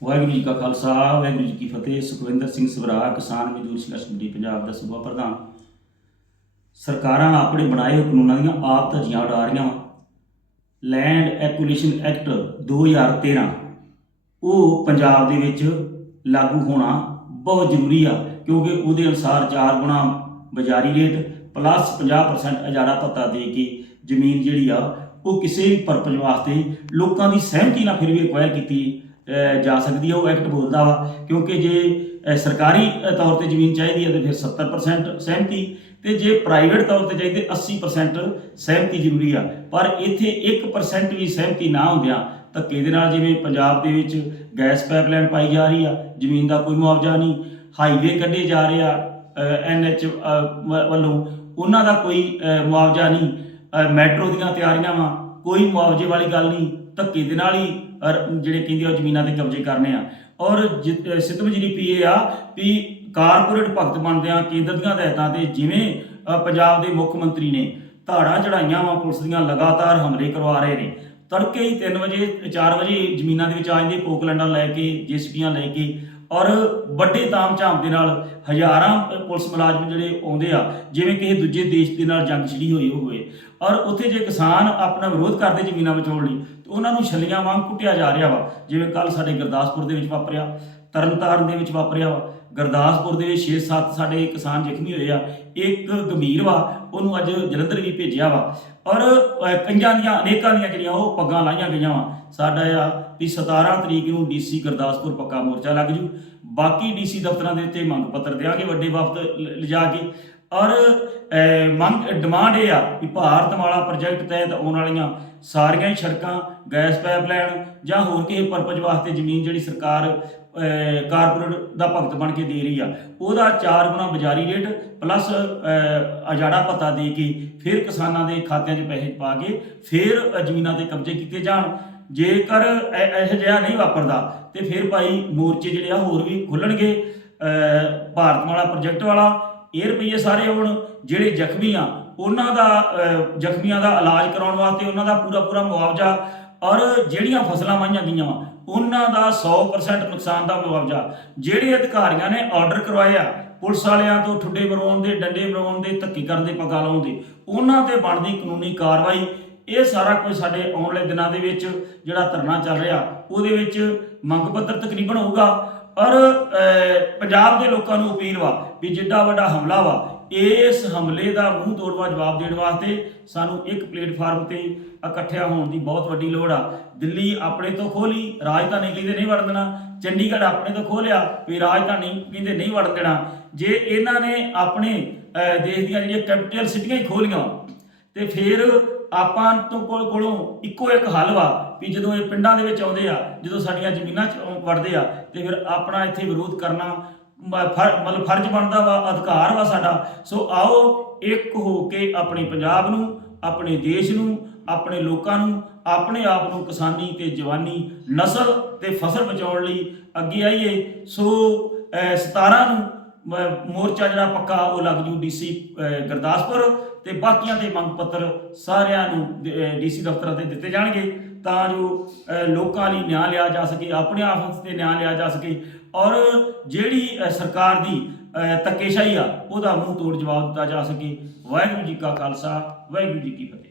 ਵਾਹਿਗੁਰੂ ਜੀ ਕਾ ਖਾਲਸਾ, ਵਾਹਿਗੁਰੂ ਜੀ ਕੀ ਫਤਿਹ। ਸੁਖਵਿੰਦਰ ਸਿੰਘ ਸਵਰਾ, ਕਿਸਾਨ ਮਜ਼ਦੂਰ ਸੰਘਰਸ਼ ਕਮੇਟੀ, ਪੰਜਾਬ ਦਾ ਸੂਬਾ ਪ੍ਰਧਾਨ। ਸਰਕਾਰਾਂ ਆਪਣੇ ਬਣਾਏ ਹੋਏ ਕਾਨੂੰਨਾਂ ਦੀਆਂ ਆਪ ਧੱਜੀਆਂ ਉਡਾ ਰਹੀਆਂ ਵਾਂ। ਲੈਂਡ ਐਕੁਜੀਸ਼ਨ ਐਕਟ 2013 ਉਹ ਪੰਜਾਬ ਦੇ ਵਿੱਚ ਲਾਗੂ ਹੋਣਾ ਬਹੁਤ ਜ਼ਰੂਰੀ ਆ, ਕਿਉਂਕਿ ਉਹਦੇ ਅਨੁਸਾਰ 4 ਗੁਣਾ ਬਾਜ਼ਾਰੀ ਰੇਟ ਪਲੱਸ 50% ਅਜਾੜਾ ਭੱਤਾ ਦੇ ਕੇ ਜ਼ਮੀਨ ਜਿਹੜੀ ਆ, ਉਹ ਕਿਸੇ ਵੀ ਪਰਪਸ ਵਾਸਤੇ ਲੋਕਾਂ ਦੀ ਸਹਿਮਤੀ ਨਾਲ ਫਿਰ ਵੀ ਐਕਵਾਇਰ ਕੀਤੀ। ਜਾ ਸਕਦੀ ਆ ਉਹ ਐਕਟ ਬੋਲਦਾ ਵਾ। ਕਿਉਂਕਿ ਜੇ ਸਰਕਾਰੀ ਤੌਰ ਤੇ ਜ਼ਮੀਨ ਚਾਹੀਦੀ ਹੈ, ਤਾਂ ਫਿਰ 70% ਸਹਿਮਤੀ। ਤੇ ਜੇ ਪ੍ਰਾਈਵੇਟ ਤੌਰ ਤੇ ਚਾਹੀਦੀ 80% ਸਹਿਮਤੀ ਜ਼ਰੂਰੀ ਆ। ਪਰ ਇੱਥੇ 1% ਵੀ ਸਹਿਮਤੀ ਨਾ ਹੁੰਦਿਆਂ ਧੱਕੇ ਦੇ ਨਾਲ ਜਿਵੇਂ ਪੰਜਾਬ ਦੇ ਵਿੱਚ ਗੈਸ ਪਾਈਪਲਾਈਨ ਪਾਈ ਜਾ ਰਹੀ ਆ, ਜ਼ਮੀਨ ਦਾ ਕੋਈ ਮੁਆਵਜ਼ਾ ਨਹੀਂ। ਹਾਈਵੇ ਕੱਢੇ ਜਾ ਰਹੇ ਆ ਐਨਐਚ ਵੱਲੋਂ। ਉਹਨਾਂ ਦਾ ਕੋਈ ਮੁਆਵਜ਼ਾ ਨਹੀਂ। ਮੈਟਰੋ ਦੀਆਂ ਤਿਆਰੀਆਂ ਵਾ, ਕੋਈ ਮੁਆਵਜ਼ੇ ਵਾਲੀ ਗੱਲ ਨਹੀਂ। ਧੱਕੇ ਦੇ ਨਾਲ ਹੀ ਅਰ ਜਿਹੜੇ ਕਹਿੰਦੇ ਆ ਜ਼ਮੀਨਾਂ ਤੇ ਕਬਜ਼ੇ ਕਰਨੇ ਆ। ਔਰ ਜਿ- ਅਹ, ਸਿੱਧਮ ਆ ਵੀ ਕਾਰਪੋਰੇਟ ਭਗਤ ਬਣਦੇ ਆ ਕੇਂਦਰ ਦੀਆਂ ਹਦਾਇਤਾਂ ਤੇ ਜਿਵੇਂ ਪੰਜਾਬ ਦੇ ਮੁੱਖ ਮੰਤਰੀ ਨੇ ਧਾੜਾਂ ਚੜਾਈਆਂ ਵਾ ਪੁਲਿਸ ਦੀਆਂ ਲਗਾਤਾਰ ਹਮਲੇ ਕਰਵਾ ਰਹੇ ਨੇ। ਤੜਕੇ ਹੀ 3 ਵਜੇ 4 ਵਜੇ ਜ਼ਮੀਨਾਂ ਦੇ ਵਿੱਚ ਆ ਜਾਂਦੇ ਪੋਕਲੈਂਡਾਂ ਲੈ ਕੇ ਜੇਸੀਪੀਆਂ ਲੈ ਕੇ। ਔਰ ਵੱਡੇ ਤਾਮ-ਝਾਮ ਦੇ ਨਾਲ ਹਜ਼ਾਰਾਂ ਪੁਲਿਸ ਮੁਲਾਜ਼ਮ ਜਿਹੜੇ ਆਉਂਦੇ ਆ ਜਿਵੇਂ ਕਿਸੇ ਦੂਜੇ ਦੇਸ਼ ਦੇ ਨਾਲ ਜੰਗ ਛਿੜੀ ਹੋਈ ਹੋਵੇ। ਔਰ ਉੱਥੇ ਜੇ ਕਿਸਾਨ ਆਪਣਾ ਵਿਰੋਧ ਕਰਦੇ ਜ਼ਮੀਨਾਂ ਬਚਾਉਣ ਲਈ ਉਹਨਾਂ ਨੂੰ ਛੱਲੀਆਂ ਵਾਂਗ ਕੁੱਟਿਆ ਜਾ ਰਿਹਾ ਵਾ ਜਿਵੇਂ ਕੱਲ ਸਾਡੇ ਗੁਰਦਾਸਪੁਰ ਦੇ ਵਿੱਚ ਵਾਪਰਿਆ ਤਰਨਤਾਰਨ ਦੇ ਵਿੱਚ ਵਾਪਰਿਆ ਵਾ। ਗੁਰਦਾਸਪੁਰ ਦੇ ਵਿੱਚ 6-7 ਸਾਡੇ ਕਿਸਾਨ ਜ਼ਖਮੀ ਹੋਏ ਆ। ਇੱਕ ਗੰਭੀਰ ਵਾ ਉਹਨੂੰ ਅੱਜ ਜਲੰਧਰ ਵੀ ਭੇਜਿਆ ਵਾ। ਔਰ ਅ, ਕਈਆਂ ਦੀਆਂ ਅਨੇਕਾਂ ਦੀਆਂ ਜਿਹੜੀਆਂ ਉਹ ਪੱਗਾਂ ਲਾਈਆਂ ਗਈਆਂ ਵਾ। ਸਾਡਾ ਆ ਵੀ 17 ਤਰੀਕ ਨੂੰ ਡੀਸੀ ਗੁਰਦਾਸਪੁਰ ਪੱਕਾ ਮੋਰਚਾ ਲੱਗ ਜੂ। ਬਾਕੀ ਡੀਸੀ ਦਫ਼ਤਰਾਂ ਦੇ ਉੱਤੇ ਮੰਗ ਪੱਤਰ ਦੇਾਂਗੇ ਵੱਡੇ ਵਫਦ ਲਿਜਾ ਕੇ। ਔਰ ਮੰਗ ਡਿਮਾਂਡ ਇਹ ਆ ਵੀ ਭਾਰਤ ਮਾਲਾ ਪ੍ਰੋਜੈਕਟ ਤਹਿਤ ਆਉਣ ਵਾਲੀਆਂ ਸਾਰੀਆਂ ਹੀ ਸੜਕਾਂ ਗੈਸ ਪਾਈਪਲਾਈਨ ਜਾਂ ਹੋਰ ਕਿਸੇ ਪਰਪਸ ਵਾਸਤੇ ਜ਼ਮੀਨ ਜਿਹੜੀ ਸਰਕਾਰ ਕਾਰਪੋਰੇਟ ਦਾ ਭਗਤ ਬਣ ਕੇ ਦੇ ਰਹੀ ਆ ਉਹਦਾ 4 ਗੁਣਾ ਬਾਜ਼ਾਰੀ ਰੇਟ ਪਲੱਸ ਅਜਾੜਾ ਪਤਾ ਦੇ ਕੇ ਫਿਰ ਕਿਸਾਨਾਂ ਦੇ ਖਾਤਿਆਂ 'ਚ ਪੈਸੇ ਪਾ ਕੇ ਫਿਰ ਜ਼ਮੀਨਾਂ ਤੇ ਕਬਜ਼ੇ ਕੀਤੇ ਜਾਣ। ਜੇਕਰ ਇਹ- ਇਹੋ ਜਿਹਾ ਨਹੀਂ ਵਾਪਰਦਾ ਤੇ ਫਿਰ ਭਾਈ ਮੋਰਚੇ ਜਿਹੜੇ ਆ ਹੋਰ ਵੀ ਖੁੱਲਣਗੇ ਅ, ਭਾਰਤ ਮਾਲਾ ਪ੍ਰੋਜੈਕਟ ਵਾਲਾ ਇਹ ਰੁਪਈਏ ਸਾਰੇ ਹੋਣ ਜਿਹੜੇ ਜ਼ਖਮੀ ਆ, ਉਹਨਾਂ ਦਾ ਜ਼ਖਮੀਆਂ ਦਾ ਇਲਾਜ ਕਰਾਉਣ ਵਾਸਤੇ ਉਹਨਾਂ ਦਾ ਪੂਰਾ ਪੂਰਾ ਮੁਆਵਜ਼ਾ ਔਰ ਜਿਹੜੀਆਂ ਫਸਲਾਂ ਵਾਈਆਂ ਗਈਆਂ ਵਾ, ਉਹਨਾਂ ਦਾ 100% ਨੁਕਸਾਨ ਦਾ ਮੁਆਵਜ਼ਾ। ਜਿਹੜੇ ਅਧਿਕਾਰੀਆਂ ਨੇ ਆਰਡਰ ਕਰਵਾਇਆ ਪੁਲਿਸ ਵਾਲਿਆਂ ਤੋਂ ਠੁੱਡੇ ਮਰਵਾਉਣ ਦੇ, ਡੰਡੇ ਮਰਵਾਉਣ ਦੇ, ਧੱਕੀ ਕਰਨ ਦੇ ਪਗਾ ਲਾਉਣ ਦੇ, ਉਹਨਾਂ ਤੇ ਬਣਦੀ ਕਾਨੂੰਨੀ ਕਾਰਵਾਈ, ਇਹ ਸਾਰਾ ਕੁਝ ਸਾਡੇ ਆਉਣ ਵਾਲੇ ਦਿਨਾਂ ਦੇ ਵਿੱਚ ਜਿਹੜਾ ਧਰਨਾ ਚੱਲ ਰਿਹਾ, ਉਹਦੇ ਵਿੱਚ ਮੰਗ ਪੱਤਰ ਤਕਰੀਬਨ ਹੋਊਗਾ। ਔਰ ਪੰਜਾਬ ਦੇ ਲੋਕਾਂ ਨੂੰ ਅਪੀਲ ਵਾ ਵੀ ਜਿੱਡਾ ਵੱਡਾ ਹਮਲਾ ਵਾ, ਇਸ ਹਮਲੇ ਦਾ ਮੂੰਹ ਤੋੜਵਾ, ਜਵਾਬ ਦੇਣ ਵਾਸਤੇ ਸਾਨੂੰ ਇੱਕ ਪਲੇਟਫਾਰਮ ਤੇ ਇਕੱਠਿਆ ਹੋਣ ਦੀ ਬਹੁਤ ਵੱਡੀ ਲੋੜ ਆ। ਦਿੱਲੀ ਆਪਣੇ ਤੋਂ ਖੋਲੀ, ਰਾਜਧਾਨੀ ਕਹਿੰਦੇ ਨਹੀਂ ਵੜ ਦੇਣਾ। ਚੰਡੀਗੜ੍ਹ ਆਪਣੇ ਤੋਂ ਖੋਲਿਆ, ਵੀ ਰਾਜਧਾਨੀ ਕਹਿੰਦੇ ਨਹੀਂ ਵੜਨ ਦੇਣਾ। ਜੇ ਇਹਨਾਂ ਨੇ ਆਪਣੇ ਦੇਸ਼ ਦੀਆਂ ਜਿਹੜੀਆਂ ਕੈਪੀਟਲ ਸਿਟੀਆਂ ਹੀ ਖੋਲੀਆਂ, ਤੇ ਫਿਰ ਆਪਾਂ ਤੋਂ ਕੋਲ ਕੋਲੋਂ ਇੱਕੋ ਇੱਕ ਹੱਲ ਵਾ ਵੀ ਜਦੋਂ ਇਹ ਪਿੰਡਾਂ ਦੇ ਵਿੱਚ ਆਉਂਦੇ ਆ, ਜਦੋਂ ਸਾਡੀਆਂ ਜ਼ਮੀਨਾਂ 'ਚ ਵੜਦੇ ਆ, ਤੇ ਫਿਰ ਆਪਣਾ ਇੱਥੇ ਵਿਰੋਧ ਕਰਨਾ ਮਤਲਬ ਫਰਜ਼ ਬਣਦਾ ਵਾ, ਅਧਿਕਾਰ ਵਾ ਸਾਡਾ। ਸੋ ਆਓ ਇੱਕ ਹੋ ਕੇ ਆਪਣੇ ਪੰਜਾਬ ਨੂੰ, ਆਪਣੇ ਦੇਸ਼ ਨੂੰ, ਆਪਣੇ ਲੋਕਾਂ ਨੂੰ, ਆਪਣੇ ਆਪ ਨੂੰ ਕਿਸਾਨੀ ਤੇ ਜਵਾਨੀ, ਨਸਲ ਤੇ ਫਸਲ ਬਚਾਉਣ ਲਈ ਅੱਗੇ ਆਈਏ। ਸੋ, ਅਹ 17 ਨੂੰ ਮੋਰਚਾ ਜਿਹੜਾ ਪੱਕਾ ਉਹ ਲੱਗ ਜੂ ਡੀਸੀ ਗੁਰਦਾਸਪੁਰ ਤੇ ਬਾਕੀਆਂ ਦੇ ਮੰਗ ਪੱਤਰ ਸਾਰਿਆਂ ਨੂੰ ਡੀਸੀ ਦਫ਼ਤਰਾਂ ਤੇ ਦਿੱਤੇ ਜਾਣਗੇ ਤਾਂ ਜੋ ਲੋਕਾਂ ਲਈ ਨਿਆਂ ਲਿਆ ਜਾ ਸਕੇ ਆਪਣੇ ਆਪ ਤੇ ਨਿਆਂ ਲਿਆ ਜਾ ਸਕੇ ਔਰ ਜਿਹੜੀ ਸਰਕਾਰ ਦੀ ਅਹ, ਧੱਕੇਸ਼ਾਹੀ ਆ ਉਹਦਾ ਮੂੰਹ ਤੋੜ ਜਵਾਬ ਦਿੱਤਾ ਜਾ ਸਕੇ। ਵਾਹਿਗੁਰੂ ਜੀ ਕਾ ਖਾਲਸਾ ਵਾਹਿਗੁਰੂ ਜੀ ਕੀ ਫਤਿਹ।